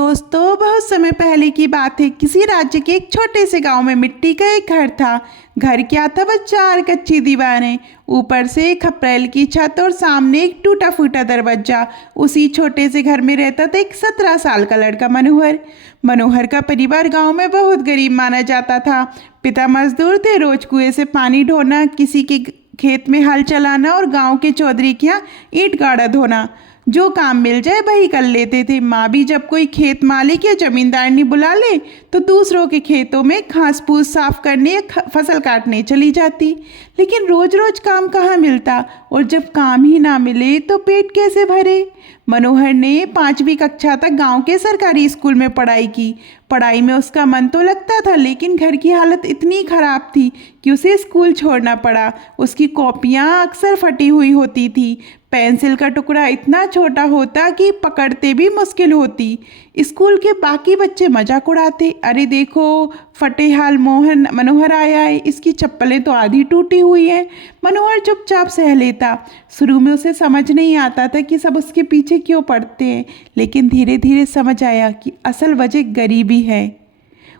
दोस्तों, बहुत समय पहले की बात है। किसी राज्य के एक छोटे से गांव में मिट्टी का एक घर था। घर क्या था, बस 4 कच्ची दीवारें, ऊपर से एक खपरेल की छत और सामने एक टूटा फूटा दरवाजा। उसी छोटे से घर में रहता था एक 17 साल का लड़का मनोहर। मनोहर का परिवार गांव में बहुत गरीब माना जाता था। पिता मजदूर थे, रोज कुएं से पानी ढोना, किसी के खेत में हल चलाना और गांव के चौधरी के यहाँ ईंट गाड़ा धोना। जो काम मिल जाए वही कर लेते थे। माँ भी जब कोई खेत मालिक या जमींदार नहीं बुला ले तो दूसरों के खेतों में घास फूस साफ करने या फसल काटने चली जाती। लेकिन रोज रोज काम कहाँ मिलता, और जब काम ही ना मिले तो पेट कैसे भरे। मनोहर ने 5वीं कक्षा तक गांव के सरकारी स्कूल में पढ़ाई की। पढ़ाई में उसका मन तो लगता था, लेकिन घर की हालत इतनी खराब थी कि उसे स्कूल छोड़ना पड़ा। उसकी कॉपियाँ अक्सर फटी हुई होती थी। पेंसिल का टुकड़ा इतना छोटा होता कि पकड़ते भी मुश्किल होती। स्कूल के बाकी बच्चे मजाक उड़ाते, अरे देखो फटे हाल मनोहर आया है, इसकी चप्पलें तो आधी टूटी हुई हैं। मनोहर चुपचाप सह लेता। शुरू में उसे समझ नहीं आता था कि सब उसके पीछे क्यों पड़ते हैं, लेकिन धीरे धीरे समझ आया कि असल वजह गरीबी है।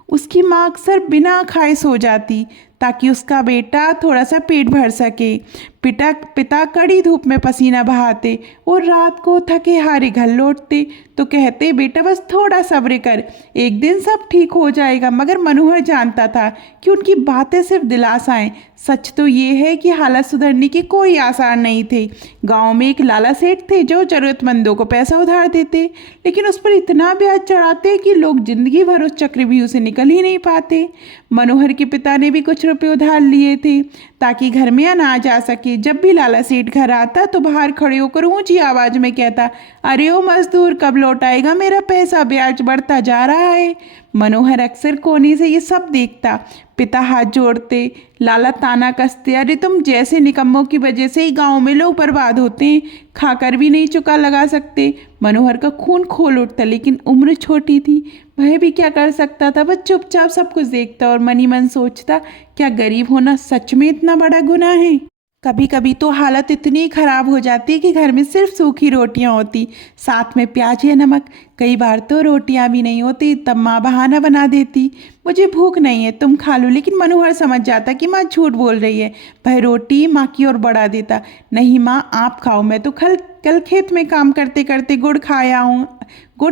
उसकी माँ अक्सर बिना खाए सो जाती ताकि उसका बेटा थोड़ा सा पेट भर सके। पिता कड़ी धूप में पसीना बहाते और रात को थके हारे घर लौटते तो कहते, बेटा बस थोड़ा सब्र कर, एक दिन सब ठीक हो जाएगा। मगर मनोहर जानता था कि उनकी बातें सिर्फ दिलासाएं। सच तो ये है कि हालत सुधरने की कोई आसार नहीं थे। गांव में एक लाला सेठ थे जो जरूरतमंदों को पैसा उधार देते, लेकिन उस पर इतना ब्याज चढ़ाते कि लोग जिंदगी भर उस चक्रव्यूह से निकल ही नहीं पाते। मनोहर के पिता ने भी कुछ रुपए उधार लिए थे ताकि घर में अनाज आ सके। जब भी लाला सेठ घर आता तो बाहर खड़े होकर ऊंची आवाज में कहता, अरे ओ मजदूर, कब लौट आएगा मेरा पैसा, ब्याज बढ़ता जा रहा है। मनोहर अक्सर कोने से ये सब देखता। पिता हाथ जोड़ते, लाला ताना कसते, अरे तुम जैसे निकम्मों की वजह से ही गांव में लोग बर्बाद होते हैं, खाकर भी नहीं चुका लगा सकते। मनोहर का खून खोल उठता, लेकिन उम्र छोटी थी, वह भी क्या कर सकता था। वह चुपचाप सब कुछ देखता और मन ही मन सोचता, क्या गरीब होना सच में इतना बड़ा गुनाह है। कभी कभी तो हालत इतनी खराब हो जाती कि घर में सिर्फ सूखी रोटियां होती, साथ में प्याज या नमक। कई बार तो रोटियां भी नहीं होती, तब माँ बहाना बना देती, मुझे भूख नहीं है, तुम खा लो। लेकिन मनोहर समझ जाता कि माँ झूठ बोल रही है। वह रोटी माँ की ओर बढ़ा देता, नहीं माँ आप खाओ, मैं तो कल खेत में काम करते करते गुड़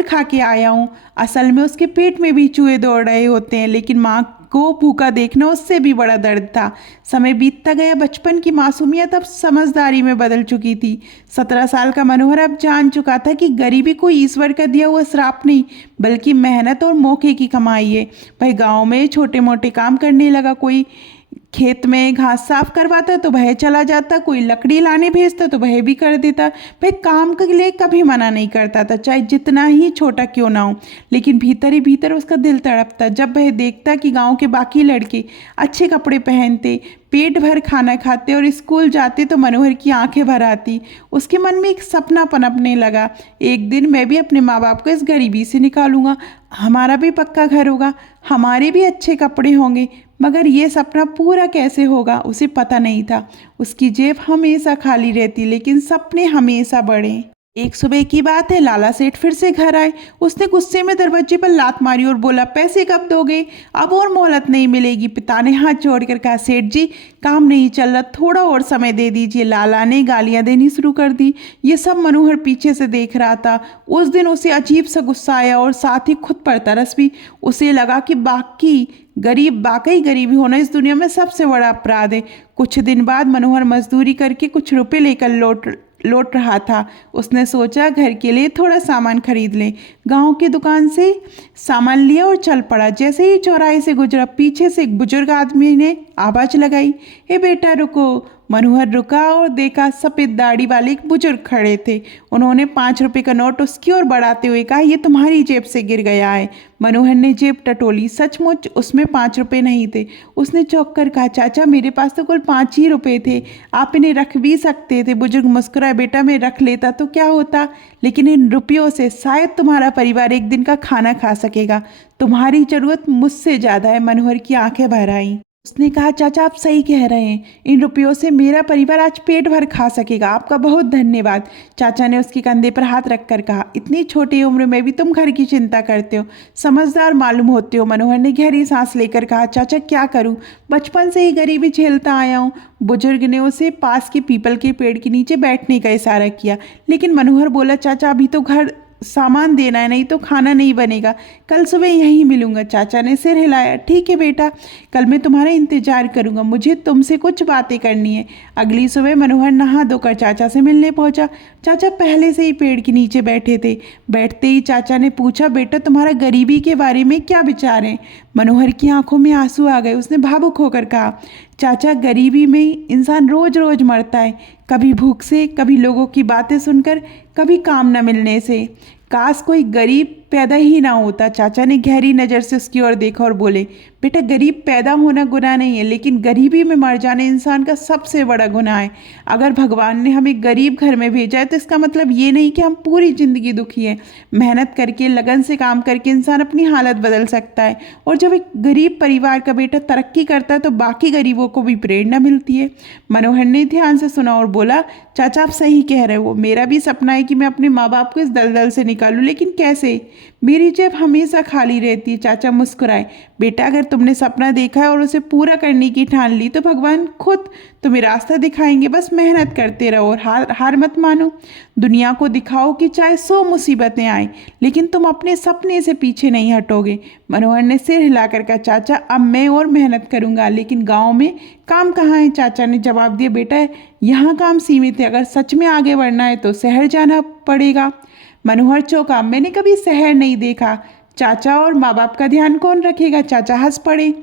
खा के आया हूँ। असल में उसके पेट में भी चूहे दौड़ रहे होते हैं, लेकिन माँ को भूखा देखना उससे भी बड़ा दर्द था। समय बीतता गया, बचपन की मासूमियत अब समझदारी में बदल चुकी थी। 17 साल का मनोहर अब जान चुका था कि गरीबी कोई ईश्वर का दिया हुआ श्राप नहीं, बल्कि मेहनत और मौके की कमाई है। वह गांव में छोटे मोटे काम करने लगा। कोई खेत में घास साफ करवाता तो वह चला जाता, कोई लकड़ी लाने भेजता तो वह भी कर देता। वह काम के लिए कभी मना नहीं करता था, चाहे जितना ही छोटा क्यों ना हो। लेकिन भीतर ही भीतर उसका दिल तड़पता जब वह देखता कि गांव के बाकी लड़के अच्छे कपड़े पहनते, पेट भर खाना खाते और स्कूल जाते तो मनोहर की आंखें भर आती। उसके मन में एक सपना पनपने लगा, एक दिन मैं भी अपने माँ बाप को इस गरीबी से निकालूंगा, हमारा भी पक्का घर होगा, हमारे भी अच्छे कपड़े होंगे। मगर ये सपना पूरा कैसे होगा उसे पता नहीं था। उसकी जेब हमेशा खाली रहती, लेकिन सपने हमेशा बड़े। एक सुबह की बात है, लाला सेठ फिर से घर आए। उसने गुस्से में दरवाजे पर लात मारी और बोला, पैसे कब दोगे, अब और मोहलत नहीं मिलेगी। पिता ने हाथ जोड़कर कहा, सेठ जी काम नहीं चल रहा, थोड़ा और समय दे दीजिए। लाला ने गालियां देनी शुरू कर दी। ये सब मनोहर पीछे से देख रहा था। उस दिन उसे अजीब सा गुस्सा आया और साथ ही खुद पर तरस भी। उसे लगा कि वाकई गरीबी होना इस दुनिया में सबसे बड़ा अपराध है। कुछ दिन बाद मनोहर मजदूरी करके कुछ रुपए लेकर लौट रहा था। उसने सोचा घर के लिए थोड़ा सामान खरीद लें। गांव की दुकान से सामान लिया और चल पड़ा। जैसे ही चौराहे से गुजरा, पीछे से एक बुजुर्ग आदमी ने आवाज लगाई, ए बेटा रुको। मनोहर रुका और देखा सफ़ेद दाढ़ी वाले एक बुजुर्ग खड़े थे। उन्होंने 5 रुपए का नोट उसकी ओर बढ़ाते हुए कहा, ये तुम्हारी जेब से गिर गया है। मनोहर ने जेब टटोली, सचमुच उसमें 5 रुपए नहीं थे। उसने चौंक कर कहा, चाचा मेरे पास तो कुल 5 ही रुपए थे, आप इन्हें रख भी सकते थे। बुजुर्ग मुस्कुराए, बेटा मैं रख लेता तो क्या होता, लेकिन इन रुपयों से शायद तुम्हारा परिवार एक दिन का खाना खा सकेगा। तुम्हारी जरूरत मुझसे ज़्यादा है। मनोहर की आंखें भर आईं। उसने कहा, चाचा आप सही कह रहे हैं, इन रुपयों से मेरा परिवार आज पेट भर खा सकेगा, आपका बहुत धन्यवाद। चाचा ने उसके कंधे पर हाथ रखकर कहा, इतनी छोटी उम्र में भी तुम घर की चिंता करते हो, समझदार मालूम होते हो। मनोहर ने गहरी सांस लेकर कहा, चाचा क्या करूं, बचपन से ही गरीबी झेलता आया हूं। बुजुर्ग ने उसे पास के पीपल के पेड़ के नीचे बैठने का इशारा किया, लेकिन मनोहर बोला, चाचा अभी तो घर सामान देना है, नहीं तो खाना नहीं बनेगा, कल सुबह यहीं मिलूंगा। चाचा ने सिर हिलाया, ठीक है बेटा, कल मैं तुम्हारा इंतजार करूंगा, मुझे तुमसे कुछ बातें करनी है। अगली सुबह मनोहर नहा धोकर चाचा से मिलने पहुंचा। चाचा पहले से ही पेड़ के नीचे बैठे थे। बैठते ही चाचा ने पूछा, बेटा तुम्हारा गरीबी के बारे में क्या विचार है। मनोहर की आंखों में आंसू आ गए। उसने भावुक होकर कहा, चाचा गरीबी में इंसान रोज रोज मरता है, कभी भूख से, कभी लोगों की बातें सुनकर, कभी काम न मिलने से। काश कोई गरीब पैदा ही ना होता। चाचा ने गहरी नज़र से उसकी ओर देखा और बोले, बेटा गरीब पैदा होना गुनाह नहीं है, लेकिन गरीबी में मर जाना इंसान का सबसे बड़ा गुनाह है। अगर भगवान ने हमें गरीब घर में भेजा है तो इसका मतलब ये नहीं कि हम पूरी ज़िंदगी दुखी हैं। मेहनत करके, लगन से काम करके इंसान अपनी हालत बदल सकता है। और जब एक गरीब परिवार का बेटा तरक्की करता है तो बाकी गरीबों को भी प्रेरणा मिलती है। मनोहर ने ध्यान से सुना और बोला, चाचा आप सही कह रहे हो, मेरा भी सपना है कि मैं अपने माँ बाप को इस दलदल से निकालूं, लेकिन कैसे, मेरी जेब हमेशा खाली रहती है। चाचा मुस्कुराए, बेटा अगर तुमने सपना देखा है और उसे पूरा करने की ठान ली तो भगवान खुद तुम्हें रास्ता दिखाएंगे, बस मेहनत करते रहो और हार हार मत मानो। दुनिया को दिखाओ कि चाहे 100 मुसीबतें आए, लेकिन तुम अपने सपने से पीछे नहीं हटोगे। मनोहर ने सिर हिलाकर कहा, चाचा अब मैं और मेहनत करूंगा, लेकिन गांव में काम कहाँ है। चाचा ने जवाब दिया, बेटा यहाँ काम सीमित है, अगर सच में आगे बढ़ना है तो शहर जाना पड़ेगा। मनोहर चौंका, मैंने कभी शहर नहीं देखा। चाचा और माँ बाप का ध्यान कौन रखेगा। चाचा हंस पड़े,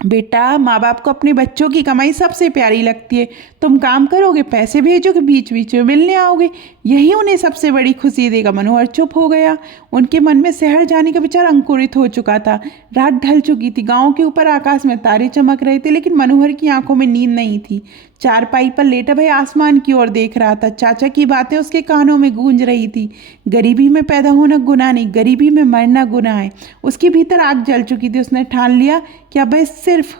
बेटा माँ बाप को अपने बच्चों की कमाई सबसे प्यारी लगती है, तुम काम करोगे, पैसे भेजोगे, बीच बीच में मिलने आओगे, यही उन्हें सबसे बड़ी खुशी देगा। मनोहर चुप हो गया। उनके मन में शहर जाने का विचार अंकुरित हो चुका था। रात ढल चुकी थी, गांव के ऊपर आकाश में तारे चमक रहे थे, लेकिन मनोहर की आंखों में नींद नहीं थी। चारपाई पर लेटा भाई आसमान की ओर देख रहा था। चाचा की बातें उसके कानों में गूंज रही थी, गरीबी में पैदा होना गुनाह नहीं, गरीबी में मरना गुनाह है। उसके भीतर आग जल चुकी थी। उसने ठान लिया कि अब वह सिर्फ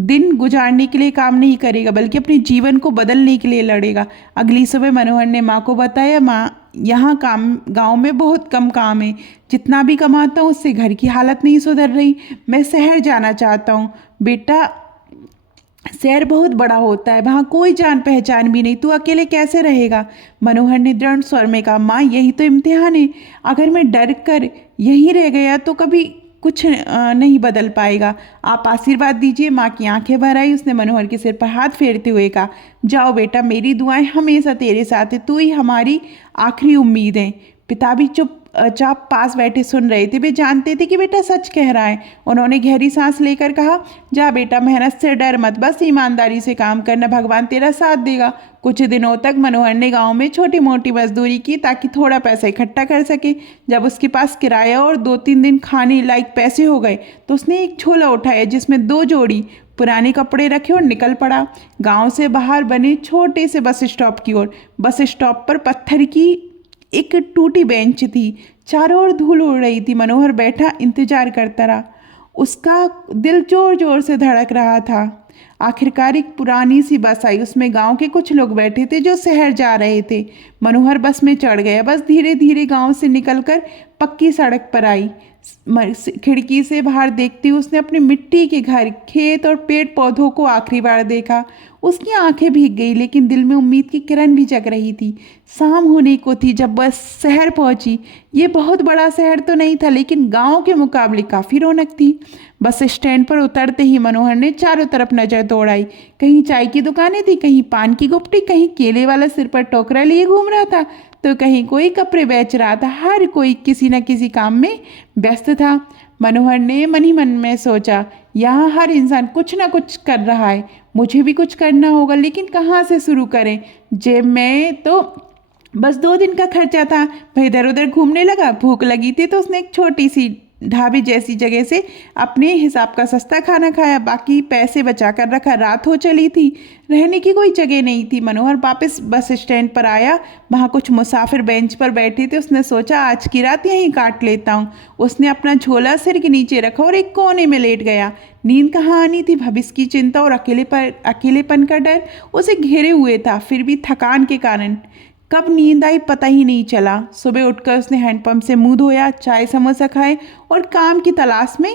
दिन गुजारने के लिए काम नहीं करेगा, बल्कि अपने जीवन को बदलने के लिए लड़ेगा। अगली सुबह मनोहर ने माँ को बताया, माँ यहाँ काम, गांव में बहुत कम काम है, जितना भी कमाता हूँ उससे घर की हालत नहीं सुधर रही, मैं शहर जाना चाहता हूँ। बेटा शहर बहुत बड़ा होता है, वहाँ कोई जान पहचान भी नहीं, तू अकेले कैसे रहेगा। मनोहर ने दृढ़ स्वर में कहा, माँ यही तो इम्तिहान है, अगर मैं डर कर यहीं रह गया तो कभी कुछ नहीं बदल पाएगा, आप आशीर्वाद दीजिए। माँ की आंखें भर आई। उसने मनोहर के सिर पर हाथ फेरते हुए कहा, जाओ बेटा, मेरी दुआएं हमेशा तेरे साथ है, तू ही हमारी आखिरी उम्मीद है। पिता भी चुपचाप पास बैठे सुन रहे थे। वे जानते थे कि बेटा सच कह रहा है। उन्होंने गहरी सांस लेकर कहा, जा बेटा, मेहनत से डर मत, बस ईमानदारी से काम करना, भगवान तेरा साथ देगा। कुछ दिनों तक मनोहर ने गांव में छोटी मोटी मजदूरी की ताकि थोड़ा पैसा इकट्ठा कर सके। जब उसके पास किराया और 2-3 दिन खाने लायक पैसे हो गए तो उसने एक झोला उठाया जिसमें 2 जोड़ी पुराने कपड़े रखे और निकल पड़ा गांव से बाहर बने छोटे से बस स्टॉप की ओर। बस स्टॉप पर पत्थर की एक टूटी बेंच थी, चारों ओर धूल उड़ रही थी। मनोहर बैठा इंतजार करता रहा। उसका दिल जोर जोर से धड़क रहा था। आखिरकार एक पुरानी सी बस आई। उसमें गांव के कुछ लोग बैठे थे जो शहर जा रहे थे। मनोहर बस में चढ़ गया। बस धीरे धीरे गांव से निकलकर पक्की सड़क पर आई। खिड़की से बाहर देखती हुई उसने अपने मिट्टी के घर, खेत और पेड़ पौधों को आखिरी बार देखा। उसकी आंखें भीग गई, लेकिन दिल में उम्मीद की किरण भी जग रही थी। शाम होने को थी जब बस शहर पहुंची। ये बहुत बड़ा शहर तो नहीं था, लेकिन गांव के मुकाबले काफ़ी रौनक थी। बस स्टैंड पर उतरते ही मनोहर ने चारों तरफ नजर दौड़ाई। कहीं चाय की दुकानें थी, कहीं पान की गुप्ती, कहीं केले वाला सिर पर टोकरा लिए घूम रहा था, तो कहीं कोई कपड़े बेच रहा था। हर कोई किसी न किसी काम में व्यस्त था। मनोहर ने मन ही मन में सोचा, यहाँ हर इंसान कुछ ना कुछ कर रहा है, मुझे भी कुछ करना होगा, लेकिन कहाँ से शुरू करें। जेब में तो बस 2 दिन का खर्चा था। वह इधर उधर घूमने लगा। भूख लगी थी तो उसने एक छोटी सी ढाबे जैसी जगह से अपने हिसाब का सस्ता खाना खाया, बाकी पैसे बचा कर रखा। रात हो चली थी, रहने की कोई जगह नहीं थी। मनोहर वापस बस स्टैंड पर आया। वहाँ कुछ मुसाफिर बेंच पर बैठे थे। उसने सोचा आज की रात यहीं काट लेता हूँ। उसने अपना झोला सिर के नीचे रखा और एक कोने में लेट गया। नींद कहाँ आनी थी। भविष्य की चिंता और अकेलेपन का डर उसे घेरे हुए था। फिर भी थकान के कारण कब नींद आई पता ही नहीं चला। सुबह उठकर उसने हैंडपंप से मुंह धोया, चाय समोसा खाए और काम की तलाश में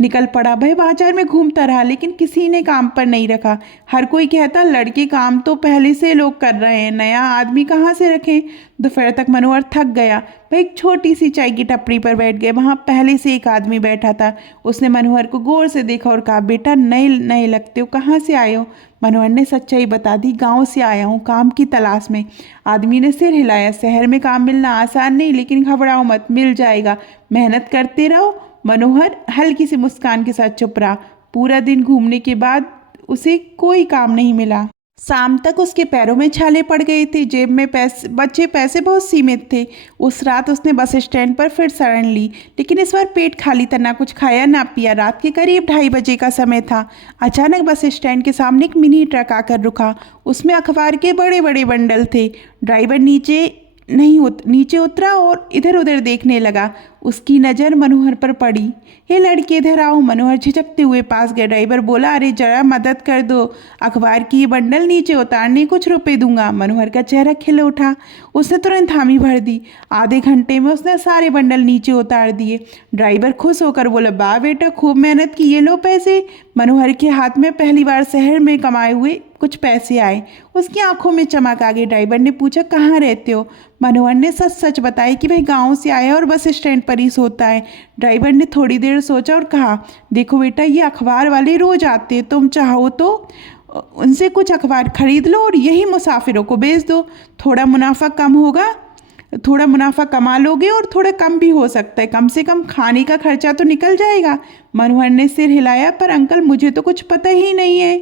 निकल पड़ा। वह बाजार में घूमता रहा, लेकिन किसी ने काम पर नहीं रखा। हर कोई कहता लड़के काम तो पहले से लोग कर रहे हैं, नया आदमी कहाँ से रखें। दोपहर तक मनोहर थक गया। वह एक छोटी सी चाय की टपरी पर बैठ गए। वहाँ पहले से एक आदमी बैठा था। उसने मनोहर को गौर से देखा और कहा, बेटा नए नए लगते हो, कहाँ से आए हो। मनोहर ने सच्चाई बता दी, गांव से आया हूँ काम की तलाश में। आदमी ने सिर हिलाया। शहर में काम मिलना आसान नहीं, लेकिन घबराओ मत, मिल जाएगा, मेहनत करते रहो। मनोहर हल्की सी मुस्कान के साथ चुप रहा। पूरा दिन घूमने के बाद उसे कोई काम नहीं मिला। शाम तक उसके पैरों में छाले पड़ गए थे, जेब में पैसे बहुत सीमित थे। उस रात उसने बस स्टैंड पर फिर शरण ली, लेकिन इस बार पेट खाली था, ना कुछ खाया ना पिया। रात के करीब 2:30 का समय था। अचानक बस स्टैंड के सामने एक मिनी ट्रक आकर रुका। उसमें अखबार के बड़े बड़े बंडल थे। ड्राइवर नीचे उतरा और इधर उधर देखने लगा। उसकी नज़र मनोहर पर पड़ी। ये लड़के इधर आओ। मनोहर झिझकते हुए पास गया। ड्राइवर बोला, अरे जरा मदद कर दो, अखबार की ये बंडल नीचे उतारने कुछ रुपए दूंगा। मनोहर का चेहरा खिल उठा। उसने तुरंत हामी भर दी। आधे घंटे में उसने सारे बंडल नीचे उतार दिए। ड्राइवर खुश होकर बोला, वाह बेटा, खूब मेहनत की, ये लो पैसे। मनोहर के हाथ में पहली बार शहर में कमाए हुए कुछ पैसे आए। उसकी आंखों में चमक आ गई। ड्राइवर ने पूछा, कहाँ रहते हो। मनोहर ने सच सच बताया कि वह गांव से आया और बस स्टैंड पर ही सोता है। ड्राइवर ने थोड़ी देर सोचा और कहा, देखो बेटा, ये अखबार वाले रोज आते हैं, तुम चाहो तो उनसे कुछ अखबार खरीद लो और यही मुसाफिरों को बेच दो। थोड़ा मुनाफा कमा लोगे और थोड़ा कम भी हो सकता है, कम से कम खाने का खर्चा तो निकल जाएगा। मनोहर ने सिर हिलाया, पर अंकल मुझे तो कुछ पता ही नहीं है।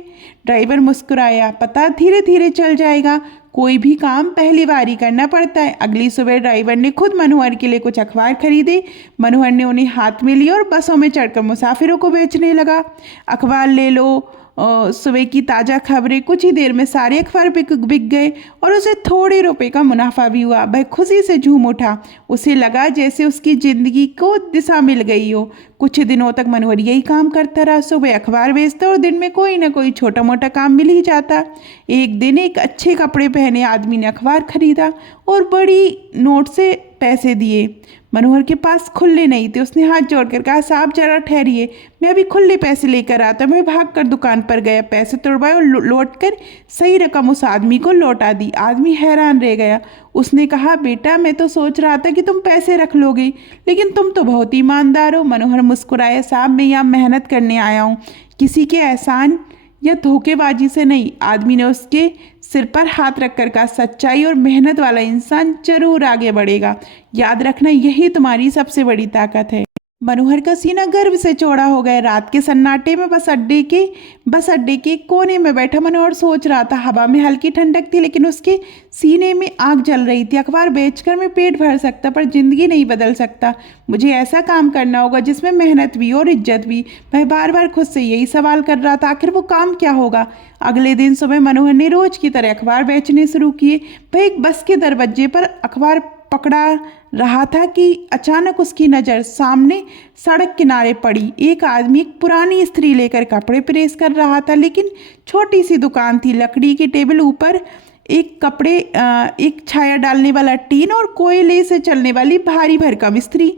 ड्राइवर मुस्कुराया, पता धीरे धीरे चल जाएगा, कोई भी काम पहली बार ही करना पड़ता है। अगली सुबह ड्राइवर ने खुद मनोहर के लिए कुछ अखबार खरीदे। मनोहर ने उन्हें हाथ में लिया और बसों में चढ़कर मुसाफिरों को बेचने लगा। अखबार ले लो, सुबह की ताज़ा खबरें। कुछ ही देर में सारे अखबार बिक गए और उसे थोड़े रुपए का मुनाफा भी हुआ। वह खुशी से झूम उठा। उसे लगा जैसे उसकी ज़िंदगी को दिशा मिल गई हो। कुछ दिनों तक मनोहर यही काम करता रहा। सुबह अखबार बेचता और दिन में कोई ना कोई छोटा मोटा काम मिल ही जाता। एक दिन एक अच्छे कपड़े पहने आदमी ने अखबार खरीदा और बड़ी नोट से पैसे दिए। मनोहर के पास खुले नहीं थे। उसने हाथ जोड़कर कहा, साहब जरा ठहरिए, मैं अभी खुले पैसे लेकर आता। मैं भागकर दुकान पर गया, पैसे तुड़वाए और लौटकर सही रकम उस आदमी को लौटा दी। आदमी हैरान रह गया। उसने कहा, बेटा मैं तो सोच रहा था कि तुम पैसे रख लोगे, लेकिन तुम तो बहुत ईमानदार हो। मनोहर मुस्कुराया, साहब मैं यहाँ मेहनत करने आया हूँ, किसी के एहसान या धोखेबाजी से नहीं। आदमी ने उसके सिर पर हाथ रखकर कहा, सच्चाई और मेहनत वाला इंसान जरूर आगे बढ़ेगा। याद रखना, यही तुम्हारी सबसे बड़ी ताकत है। मनोहर का सीना गर्व से चौड़ा हो गया। रात के सन्नाटे में बस अड्डे के कोने में बैठा मनोहर सोच रहा था। हवा में हल्की ठंडक थी, लेकिन उसके सीने में आग जल रही थी। अखबार बेचकर मैं पेट भर सकता, पर जिंदगी नहीं बदल सकता। मुझे ऐसा काम करना होगा जिसमें मेहनत भी और इज्जत भी। वह बार बार खुद से यही सवाल कर रहा था, आखिर वो काम क्या होगा। अगले दिन सुबह मनोहर ने रोज की तरह अखबार बेचने शुरू किए। वह एक बस के दरवाजे पर अखबार पकड़ा रहा था कि अचानक उसकी नज़र सामने सड़क किनारे पड़ी। एक आदमी एक पुरानी इस्त्री लेकर कपड़े प्रेस कर रहा था, लेकिन छोटी सी दुकान थी। लकड़ी की टेबल, ऊपर एक छाया डालने वाला टीन और कोयले से चलने वाली भारी भरकम इस्त्री।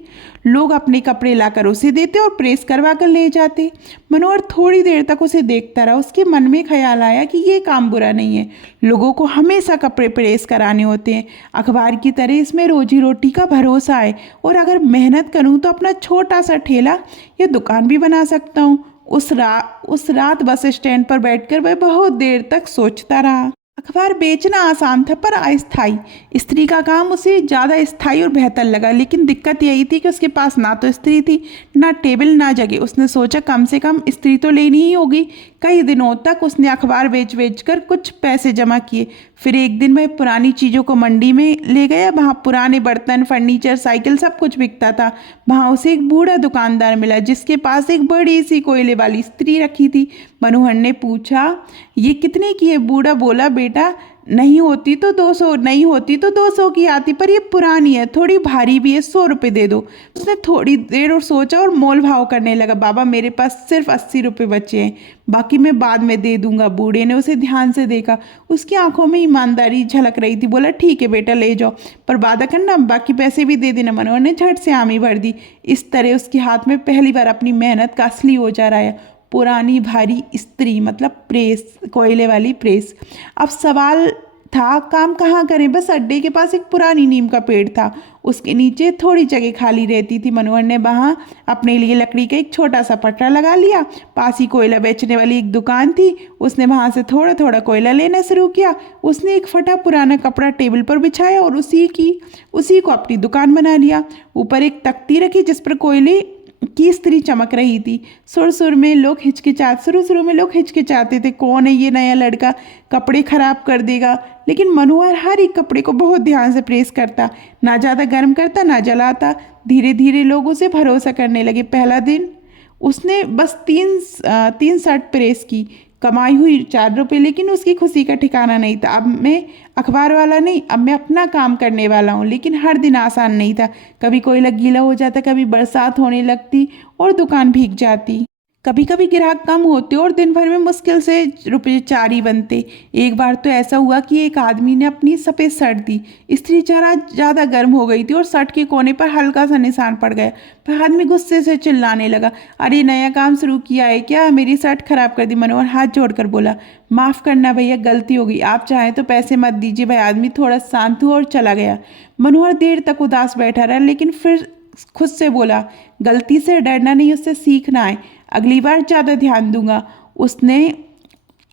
लोग अपने कपड़े लाकर उसे देते और प्रेस करवा कर ले जाते। मनोहर थोड़ी देर तक उसे देखता रहा। उसके मन में ख्याल आया कि ये काम बुरा नहीं है, लोगों को हमेशा कपड़े प्रेस कराने होते हैं। अखबार की तरह इसमें रोजी रोटी का भरोसा है, और अगर मेहनत करूं तो अपना छोटा सा ठेला या दुकान भी बना सकता हूं। उस रात बस स्टैंड पर बैठकर वह बहुत देर तक सोचता रहा। अखबार बेचना आसान था पर अस्थायी। स्त्री का काम उसे ज़्यादा स्थायी और बेहतर लगा, लेकिन दिक्कत यही थी कि उसके पास ना तो स्त्री थी, ना टेबल, ना जगह। उसने सोचा कम से कम स्त्री तो लेनी ही होगी। कई दिनों तक उसने अखबार बेच बेच कर कुछ पैसे जमा किए। फिर एक दिन वह पुरानी चीज़ों को मंडी में ले गया। वहाँ पुराने बर्तन, फर्नीचर, साइकिल सब कुछ बिकता था। वहाँ उसे एक बूढ़ा दुकानदार मिला जिसके पास एक बड़ी सी कोयले वाली स्त्री रखी थी। मनोहर ने पूछा, ये कितने की है? बूढ़ा बोला, बेटा नहीं होती तो 200, नहीं होती तो 200 की आती, पर ये पुरानी है, थोड़ी भारी भी है, 100 रुपये दे दो। उसने थोड़ी देर और सोचा और मोल भाव करने लगा। बाबा मेरे पास सिर्फ 80 रुपये बचे हैं, बाकी मैं बाद में दे दूंगा। बूढ़े ने उसे ध्यान से देखा, उसकी आंखों में ईमानदारी झलक रही थी। बोला, ठीक है बेटा, ले जाओ, पर वादा करना बाकी पैसे भी दे देना। मनोहर ने झट से हामी भर दी। इस तरह उसके हाथ में पहली बार अपनी मेहनत का असली औजार आया, पुरानी भारी स्त्री, मतलब प्रेस, कोयले वाली प्रेस। अब सवाल था, काम कहाँ करें? बस अड्डे के पास एक पुरानी नीम का पेड़ था, उसके नीचे थोड़ी जगह खाली रहती थी। मनोहर ने वहाँ अपने लिए लकड़ी का एक छोटा सा पटरा लगा लिया। पास ही कोयला बेचने वाली एक दुकान थी, उसने वहाँ से थोड़ा थोड़ा कोयला लेना शुरू किया। उसने एक फटा पुराना कपड़ा टेबल पर बिछाया और उसी को अपनी दुकान बना लिया। ऊपर एक तख्ती रखी जिस पर कोयले की स्त्री चमक रही थी। शुरू में लोग हिचकिचाते थे, कौन है ये नया लड़का, कपड़े खराब कर देगा। लेकिन मनोहर हर एक कपड़े को बहुत ध्यान से प्रेस करता, ना ज़्यादा गर्म करता ना जलाता। धीरे धीरे लोग उसे भरोसा करने लगे। पहला दिन उसने बस तीन शर्ट प्रेस की, कमाई हुई 4 रुपये, लेकिन उसकी खुशी का ठिकाना नहीं था। अब मैं अखबार वाला नहीं, अब मैं अपना काम करने वाला हूँ। लेकिन हर दिन आसान नहीं था। कभी कोयला गीला हो जाता, कभी बरसात होने लगती और दुकान भीग जाती। कभी कभी ग्राहक कम होते और दिन भर में मुश्किल से रुपये 4 ही बनते। एक बार तो ऐसा हुआ कि एक आदमी ने अपनी सफ़ेद शर्ट दी। स्त्री जरा ज़्यादा गर्म हो गई थी और शर्ट के कोने पर हल्का सा निशान पड़ गया। फिर आदमी गुस्से से चिल्लाने लगा, अरे नया काम शुरू किया है क्या? मेरी शर्ट खराब कर दी। मनोहर हाथ जोड़कर बोला, माफ़ करना भैया, गलती हो गई, आप चाहें तो पैसे मत दीजिए। भाई आदमी थोड़ा शांत हुआ और चला गया। मनोहर देर तक उदास बैठा रहा, लेकिन फिर खुद से बोला, गलती से डरना नहीं, उससे सीखना है। अगली बार ज़्यादा ध्यान दूंगा।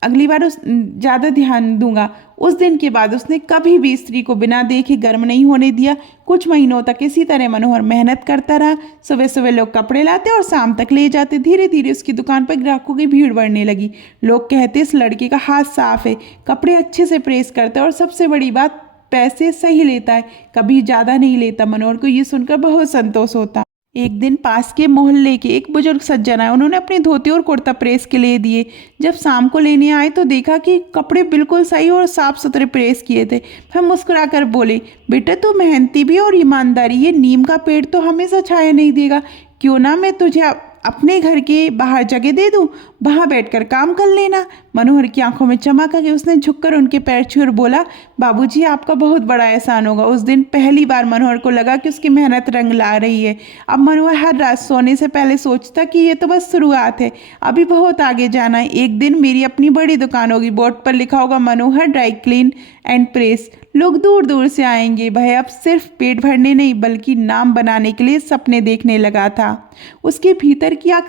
ज़्यादा ध्यान दूंगा। उस दिन के बाद उसने कभी भी स्त्री को बिना देखे गर्म नहीं होने दिया। कुछ महीनों तक इसी तरह मनोहर मेहनत करता रहा। सुबह सुबह लोग कपड़े लाते और शाम तक ले जाते। धीरे धीरे उसकी दुकान पर ग्राहकों की भीड़ बढ़ने लगी। लोग कहते, इस लड़के का हाथ साफ है, कपड़े अच्छे से प्रेस करता है और सबसे बड़ी बात, पैसे सही लेता है, कभी ज़्यादा नहीं लेता। मनोहर को ये सुनकर बहुत संतोष होता। एक दिन पास के मोहल्ले के एक बुजुर्ग सज्जन आए। उन्होंने अपने धोती और कुर्ता प्रेस के लिए दिए। जब शाम को लेने आए तो देखा कि कपड़े बिल्कुल सही और साफ सुथरे प्रेस किए थे। फिर मुस्कुराकर बोले, बेटा तू मेहनती भी और ईमानदारी, ये नीम का पेड़ तो हमेशा छाया नहीं देगा, क्यों ना मैं तुझे अपने घर के बाहर जगह दे दूं, वहां बैठकर काम कर लेना। मनोहर की आंखों में चमक आ गई। उसने झुककर उनके पैर छुए और बोला, बाबूजी आपका बहुत बड़ा एहसान होगा। उस दिन पहली बार मनोहर को लगा कि उसकी मेहनत रंग ला रही है। अब मनोहर हर रात सोने से पहले सोचता कि ये तो बस शुरुआत है, अभी बहुत आगे जाना है। एक दिन मेरी अपनी बड़ी दुकान होगी, बोर्ड पर लिखा होगा मनोहर ड्राई क्लीन एंड प्रेस। लोग दूर दूर से आएंगे। वह अब सिर्फ पेट भरने नहीं बल्कि नाम बनाने के लिए सपने देखने लगा था। उसके भीतर की आग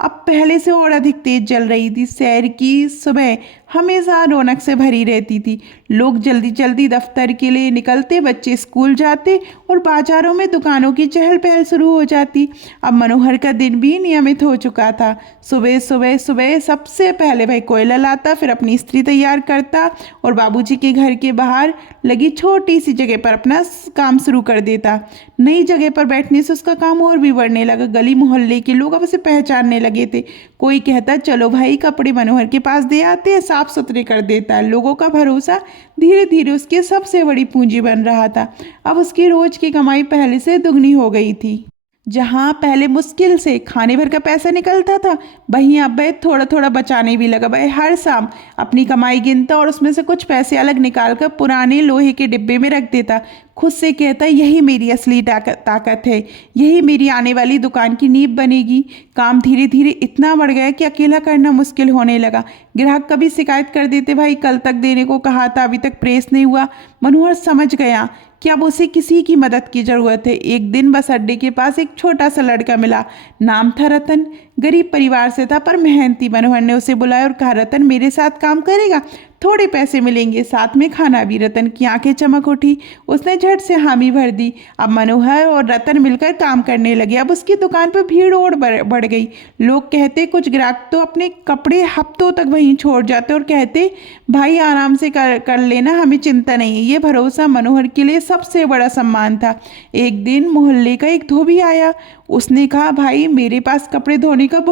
अब पहले से और अधिक तेज जल रही थी। शहर की सुबह हमेशा रौनक से भरी रहती थी। लोग जल्दी जल्दी दफ्तर के लिए निकलते, बच्चे स्कूल जाते और बाजारों में दुकानों की चहल पहल शुरू हो जाती। अब मनोहर का दिन भी नियमित हो चुका था। सुबह सुबह सुबह सबसे पहले वह कोयला लाता, फिर अपनी स्त्री तैयार करता और बाबूजी के घर के बाहर लगी छोटी सी जगह पर अपना काम शुरू कर देता। नई जगह पर बैठने से उसका काम और भी बढ़ने लगा। गली मोहल्ले के लोग अब उसे पहचानने लगे थे। कोई कहता, चलो भाई कपड़े मनोहर के पास दे आते हैं, साफ सुथरे कर देता है। लोगों का भरोसा धीरे धीरे उसकी सबसे बड़ी पूंजी बन रहा था। अब उसकी रोज की कमाई पहले से दुगनी हो गई थी। जहाँ पहले मुश्किल से खाने भर का पैसा निकलता था, वहीं अब वह थोड़ा थोड़ा बचाने भी लगा। वह हर शाम अपनी कमाई गिनता और उसमें से कुछ पैसे अलग निकाल कर पुराने लोहे के डिब्बे में रख देता। खुद से कहता, यही मेरी असली ताकत है, यही मेरी आने वाली दुकान की नींव बनेगी। काम धीरे धीरे इतना बढ़ गया कि अकेला करना मुश्किल होने लगा। ग्राहक कभी शिकायत कर देते, भाई कल तक देने को कहा था, अभी तक प्रेस नहीं हुआ। मनोहर समझ गया कि अब उसे किसी की मदद की ज़रूरत है। एक दिन बस अड्डे के पास एक छोटा सा लड़का मिला। नाम था रतन। गरीब परिवार से था पर मेहनती। मनोहर ने उसे बुलाया और कहा, रतन मेरे साथ काम करेगा? थोड़े पैसे मिलेंगे, साथ में खाना भी। रतन की आंखें चमक उठी, उसने झट से हामी भर दी। अब मनोहर और रतन मिलकर काम करने लगे। अब उसकी दुकान पर भीड़ और बढ़ गई। लोग कहते, कुछ ग्राहक तो अपने कपड़े हफ्तों तक वहीं छोड़ जाते और कहते, भाई आराम से कर लेना, हमें चिंता नहीं है। ये भरोसा मनोहर के लिए सबसे बड़ा सम्मान था। एक दिन मोहल्ले का एक धोबी आया। उसने कहा, भाई मेरे पास कपड़े धोने का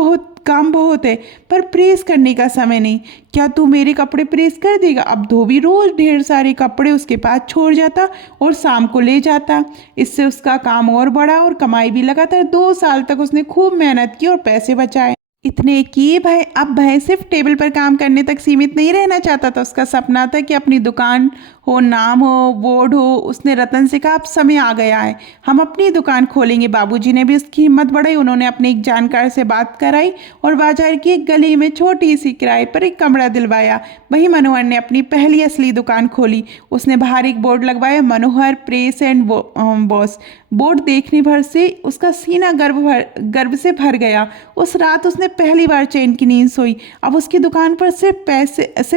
काम बहुत है, पर प्रेस करने का समय नहीं। क्या तू मेरे कपड़े प्रेस कर देगा? अब धोबी रोज ढेर सारे कपड़े उसके पास छोड़ जाता और शाम को ले जाता। इससे उसका काम और बढ़ा और कमाई भी। लगातार 2 साल तक उसने खूब मेहनत की और पैसे बचाए। इतने की भाई सिर्फ टेबल पर काम करने तक सीमित नहीं रहना चाहता था। उसका सपना था कि अपनी दुकान हो, नाम हो, बोर्ड हो। उसने रतन से कहा, अब समय आ गया है, हम अपनी दुकान खोलेंगे। बाबूजी ने भी उसकी हिम्मत बढ़ाई। उन्होंने अपने एक जानकार से बात कराई और बाजार की एक गली में छोटी सी किराए पर एक कमरा दिलवाया। वहीं मनोहर ने अपनी पहली असली दुकान खोली। उसने बाहर एक बोर्ड लगवाया, मनोहर प्रेस एंड बॉस। बोर्ड देखने भर से उसका सीना गर्व से भर गया। उस रात उसने पहली बार चैन की नींद सोई। अब उसकी दुकान पर सिर्फ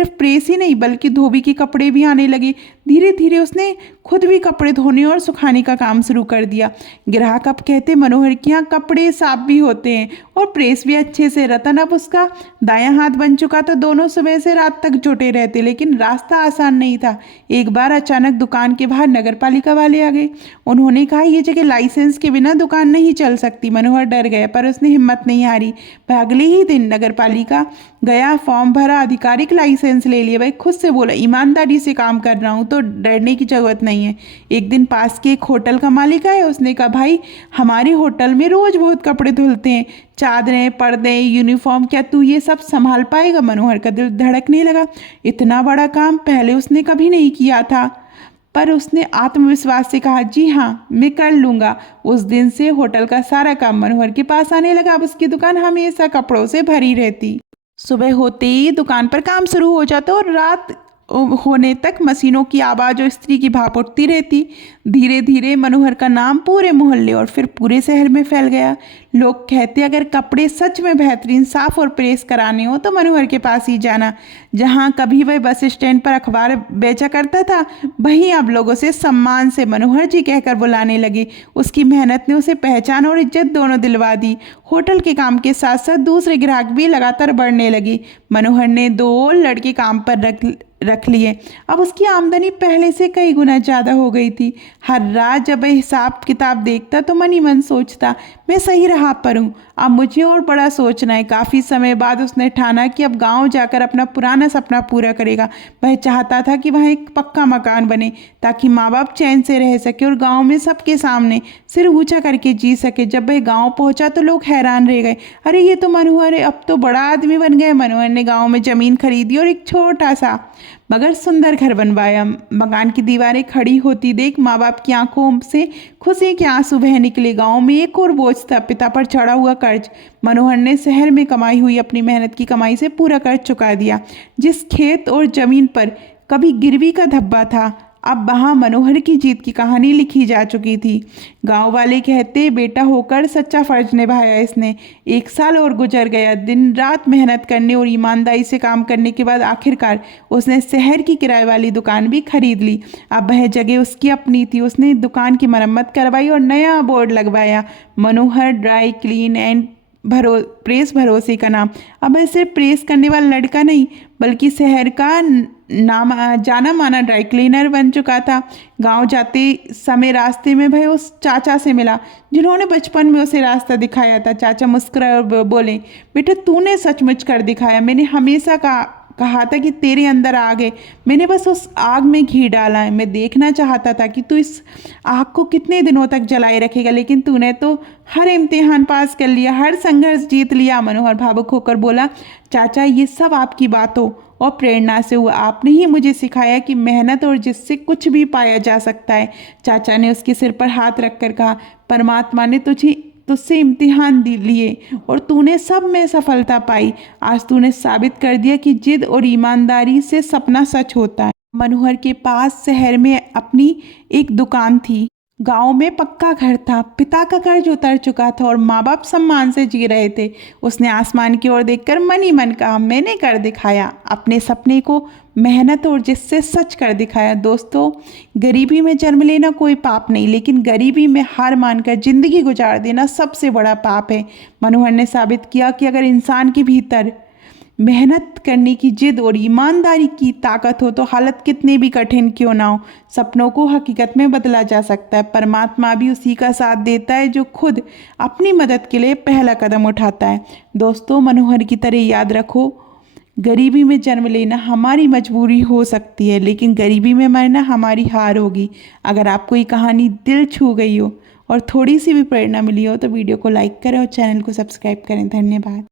प्रेस ही नहीं, बल्कि धोबी के कपड़े भी आने लगे। धीरे धीरे उसने खुद भी कपड़े धोने और सुखाने का काम शुरू कर दिया। ग्राहक अब कहते, मनोहर के यहाँ कपड़े साफ भी होते हैं और प्रेस भी अच्छे से। रतन अब उसका दायां हाथ बन चुका था। दोनों सुबह से रात तक जुटे रहते, लेकिन रास्ता आसान नहीं था। एक बार अचानक दुकान के बाहर नगर पालिका वाले आ गए। उन्होंने कहा, ये जगह लाइसेंस के बिना दुकान नहीं चल सकती। मनोहर डर गया, पर उसने हिम्मत नहीं हारी। वह अगले ही दिन नगर पालिका गया, फॉर्म भरा, आधिकारिक लाइसेंस ले लिया। भाई खुद से बोला, ईमानदारी से काम कर रहा हूँ तो डरने की जरूरत नहीं है। एक दिन पास के एक होटल का मालिक आया। उसने कहा, भाई हमारे होटल में रोज बहुत कपड़े धुलते हैं, चादरें, पर्दे, यूनिफॉर्म, क्या तू ये सब संभाल पाएगा? मनोहर का दिल धड़कने लगा। इतना बड़ा काम पहले उसने कभी नहीं किया था, पर उसने आत्मविश्वास से कहा, जी हाँ मैं कर लूँगा। उस दिन से होटल का सारा काम मनोहर के पास आने लगा। अब उसकी दुकान हमेशा कपड़ों से भरी रहती। सुबह होते ही दुकान पर काम शुरू हो जाता और रात होने तक मशीनों की आवाज़ और स्त्री की भाप उठती रहती। धीरे धीरे मनोहर का नाम पूरे मोहल्ले और फिर पूरे शहर में फैल गया। लोग कहते, अगर कपड़े सच में बेहतरीन, साफ और प्रेस कराने हो तो मनोहर के पास ही जाना। जहाँ कभी वह बस स्टैंड पर अखबार बेचा करता था, वहीं अब लोगों से सम्मान से मनोहर जी कहकर बुलाने लगे। उसकी मेहनत ने उसे पहचान और इज्जत दोनों दिलवा दी। होटल के काम के साथ साथ दूसरे ग्राहक भी लगातार बढ़ने लगे। मनोहर ने 2 लड़के काम पर रख लिए। अब उसकी आमदनी पहले से कई गुना ज़्यादा हो गई थी। हर रात जब वह हिसाब किताब देखता तो मन ही मन सोचता, मैं सही राह पर हूँ, अब मुझे और बड़ा सोचना है। काफ़ी समय बाद उसने ठाना कि अब गांव जाकर अपना पुराना सपना पूरा करेगा। वह चाहता था कि वहाँ एक पक्का मकान बने, ताकि माँ बाप चैन से रह सके और गांव में सबके सामने सिर ऊंचा करके जी सके। जब वह गांव पहुंचा तो लोग हैरान रह गए, अरे ये तो मनोहर है, अब तो बड़ा आदमी बन गया। मनोहर ने गाँव में ज़मीन खरीदी और एक छोटा सा मगर सुंदर घर बनवाया। मकान की दीवारें खड़ी होती देख माँ बाप की आंखों से खुशी के आंसू बह निकले। गांव में एक और बोझ था, पिता पर चढ़ा हुआ कर्ज। मनोहर ने शहर में कमाई हुई अपनी मेहनत की कमाई से पूरा कर्ज चुका दिया। जिस खेत और जमीन पर कभी गिरवी का धब्बा था, अब वहाँ मनोहर की जीत की कहानी लिखी जा चुकी थी। गांव वाले कहते, बेटा होकर सच्चा फर्ज निभाया इसने। 1 साल और गुजर गया। दिन रात मेहनत करने और ईमानदारी से काम करने के बाद आखिरकार उसने शहर की किराए वाली दुकान भी खरीद ली। अब वह जगह उसकी अपनी थी। उसने दुकान की मरम्मत करवाई और नया बोर्ड लगवाया, मनोहर ड्राई क्लीन एंड प्रेस भरोसे का नाम। अब वह सिर्फ प्रेस करने वाला लड़का नहीं, बल्कि शहर का जाना माना ड्राई क्लीनर बन चुका था। गांव जाते समय रास्ते में भाई उस चाचा से मिला जिन्होंने बचपन में उसे रास्ता दिखाया था। चाचा मुस्कुराए बोले, बेटा तूने सचमुच कर दिखाया। मैंने हमेशा कहा था कि तेरे अंदर आग है, मैंने बस उस आग में घी डाला है। मैं देखना चाहता था कि तू इस आग को कितने दिनों तक जलाए रखेगा, लेकिन तूने तो हर इम्तिहान पास कर लिया, हर संघर्ष जीत लिया। मनोहर भावुक होकर बोला, चाचा ये सब आपकी बातों और प्रेरणा से हुआ। आपने ही मुझे सिखाया कि मेहनत और जिससे कुछ भी पाया जा सकता है। चाचा ने उसके सिर पर हाथ रखकर कहा, परमात्मा ने तुझसे इम्तिहान लिए और तूने सब में सफलता पाई। आज तूने साबित कर दिया कि जिद और ईमानदारी से सपना सच होता है। मनोहर के पास शहर में अपनी एक दुकान थी। गांव में पक्का घर था, पिता का कर्ज उतर चुका था और माँ बाप सम्मान से जी रहे थे। उसने आसमान की ओर देखकर मन ही मन कहा, मैंने कर दिखाया। अपने सपने को मेहनत और जिससे सच कर दिखाया। दोस्तों, गरीबी में जन्म लेना कोई पाप नहीं, लेकिन गरीबी में हार मानकर जिंदगी गुजार देना सबसे बड़ा पाप है। मनोहर ने साबित किया कि अगर इंसान के भीतर मेहनत करने की जिद और ईमानदारी की ताकत हो तो हालत कितने भी कठिन क्यों ना हो, सपनों को हकीकत में बदला जा सकता है। परमात्मा भी उसी का साथ देता है जो खुद अपनी मदद के लिए पहला कदम उठाता है। दोस्तों, मनोहर की तरह याद रखो, गरीबी में जन्म लेना हमारी मजबूरी हो सकती है, लेकिन गरीबी में मरना हमारी हार होगी। अगर आपको ये कहानी दिल छू गई हो और थोड़ी सी भी प्रेरणा मिली हो तो वीडियो को लाइक करें और चैनल को सब्सक्राइब करें। धन्यवाद।